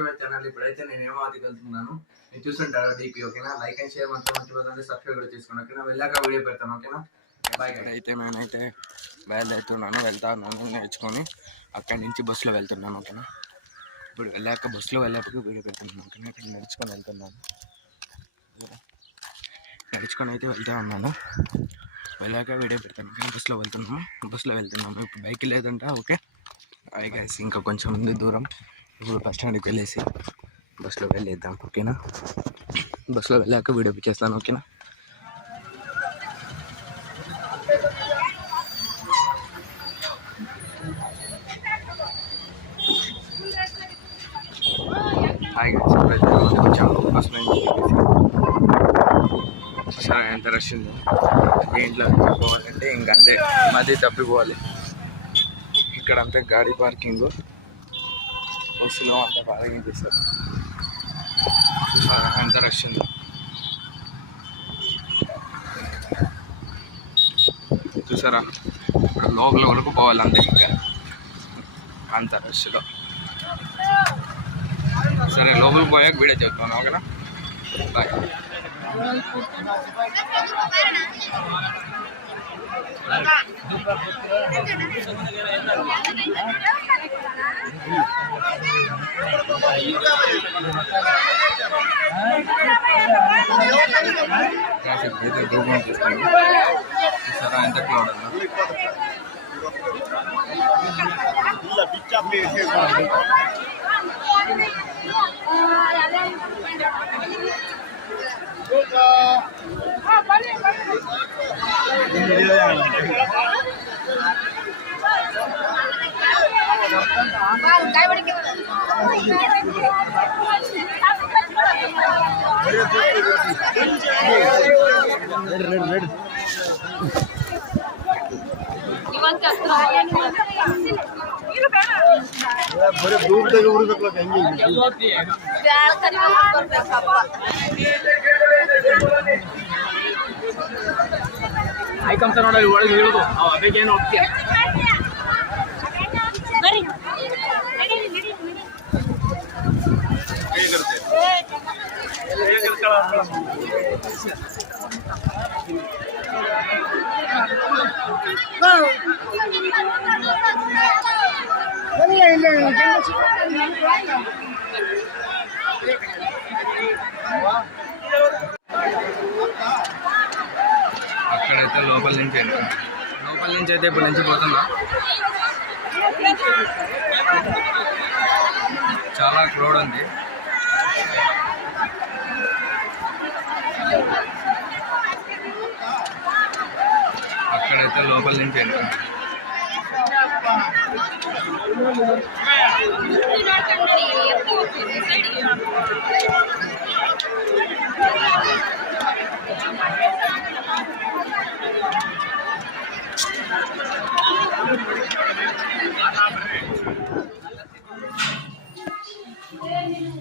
To my channel ఇప్పుడైతే నేను అది వెళ్తున్నాను. మీరు చూస్తుంటారు డీపీ ఓకేనా? లైక్ అండ్ షేర్ మాత్రం మర్చిపోతుంది సబ్స్క్రైబ్ కూడా చేసుకోండి ఓకేనా? వెళ్ళాక వీడియో పెడతాను ఓకేనా? బాయ్ అయితే నేనైతే బయలుదేరుతున్నాను వెళ్తా ఉన్నాను నేర్చుకొని అక్కడి నుంచి బస్సులో వెళ్తున్నాను ఓకేనా? ఇప్పుడు వెళ్ళాక బస్సులో వెళ్ళేప్పుడు వీడియో పెడుతున్నాను ఓకేనా? ఇక్కడ నడుచుకొని వెళ్తున్నాను. నడుచుకొని అయితే వెళ్తా ఉన్నాను. వెళ్ళాక వీడియో పెడతాను ఓకే బస్సులో వెళ్తున్నాము బస్సులో వెళ్తున్నాము. ఇప్పుడు బైక్ లేదంట ఓకే? ఐ గైస్ ఇంకా కొంచెం ఉంది దూరం. ఇప్పుడు బస్ స్టాండ్కి వెళ్ళేసి బస్సులో వెళ్ళేద్దాం ఓకేనా బస్సులో వెళ్ళాక వీడియో చేస్తాను ఓకేనా చూసారా ఎంత రష్ ఉంది? ఇంట్లో పోవాలంటే ఇంకంతే మధ్య తప్పిపోవాలి. ఇక్కడంతా గాడి పార్కింగ్ బస్సులో అంతా పార్కింగ్ చేస్తారు చూసారా రష్ ఉంది చూసారా ఇప్పుడు లోపల వరకు పోవాలి అంతే ఇంకా అంత రష్లో సరే లోపలికి పోయాక వీడియో చెప్తాను ఓకేనా బాయ్ ಟ್ರಾಫಿಕ್ ಬೇಗ ದೂರ ಸರ ಎಂತ ಕ್ಲೌಡಲ್ಲ ಇಲ್ಲ ಬಿಚ್ಚ ಪ್ಲೇಸ್ Thank you. ಬರೀ ನೋಡಿ ಒಳಗೆ ಹೇಳುದು. ಏನು ಹೋಗ್ತೀಯ అక్కడైతే లోపల నుంచి వెళ్ళాను. లోపల నుంచి అయితే ఇప్పుడు నుంచి పోతున్నా చాలా క్రౌడ్ ఉంది అక్కడైతే లోపల నుంచి వెళ్ళాను.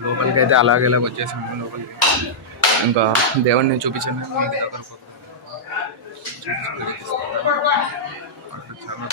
లోపలికి అయితే అలాగే ఇలా వచ్చేసాము లోపలికి ఇంకా దేవుడిని నేను చూపించాను మీకు దగ్గర చాలా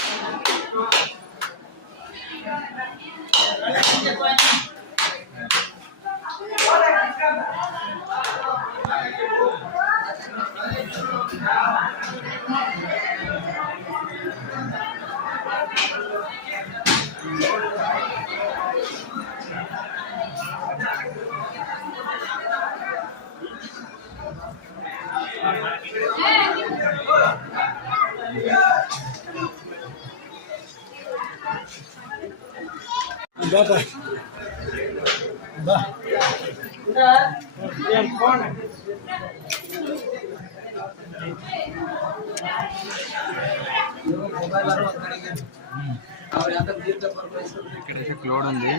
ఇక్కడైతే క్లోడ్ ఉంది.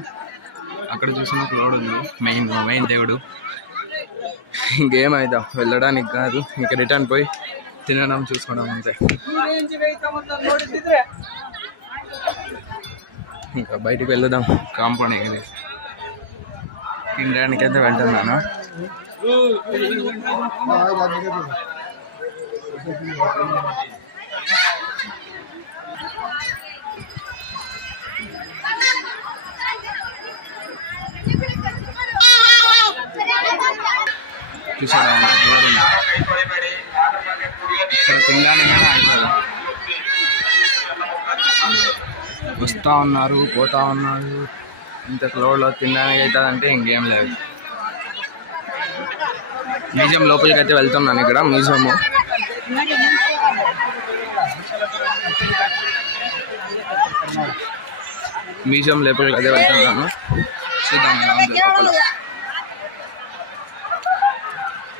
అక్కడ చూసిన క్లోడ్ ఉంది. మెయిన్ మెయిన్ దేవుడు. ఇంకేం అవుతా వెళ్ళడానికి కాదు. ఇంకా రిటర్న్ పోయి తినడం చూసుకోవడం అంతే. ఇంకా బయటికి వెళ్దాం. కాంపౌండ్ ఎగిరి తినడానికి అయితే వెళ్తున్నాను. చూసారా ఎంత క్లోడ్ ఉందో. ఇక్కడ తినడానికి కానీ ఆగలేదు. వస్తూ ఉన్నారు పోతా ఉన్నారు. ఇంత క్లోడ్లో తినడానికి అవుతుందంటే ఇంకేం లేదు. మ్యూజియం లోపలికి అయితే వెళ్తున్నాను ఇక్కడ మ్యూజియము. మ్యూజియం లోపలికి అయితే వెళ్తున్నాను. చూద్దాం లోపల.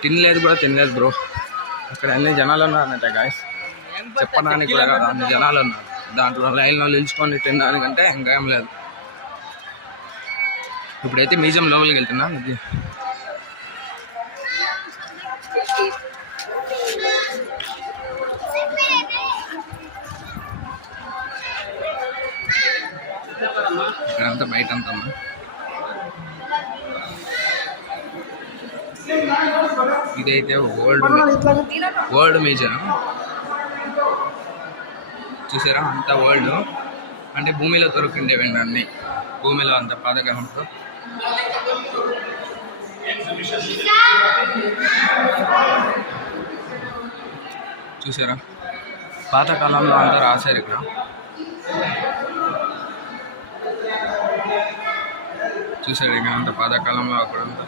తినలేదు కూడా తినలేదు బ్రో. అక్కడ అన్ని జనాలు ఉన్నారన్నట్ట గాయస్ చెప్పడానికి కూడా కాదు అన్ని జనాలు ఉన్నారు. దాంట్లో లైన్లో నిల్చుకొని తినడానికంటే ఇంకా ఏం లేదు. ఇప్పుడైతే మ్యూజియం లోపలికి వెళ్తున్నా. ఇక్కడంతా బయట అంతా ఇదైతే ఓల్డ్ ఓల్డ్ మ్యూజియం. చూసారా? అంత వరల్డ్ అంటే భూమిలో దొరికిండేవండి అన్ని. భూమిలో అంత పాతకాలంలో చూసారా? పాతకాలంలో అంతా రాశారు ఇక్కడ. చూసారు? ఇక్కడ అంత పాతకాలంలో అక్కడంతా.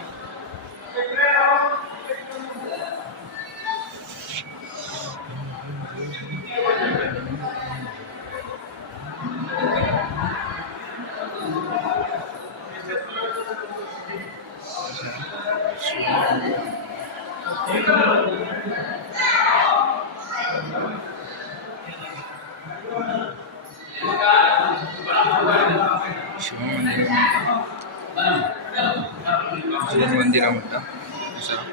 శివ మందిరం శివ మందిరం అంట చూసారా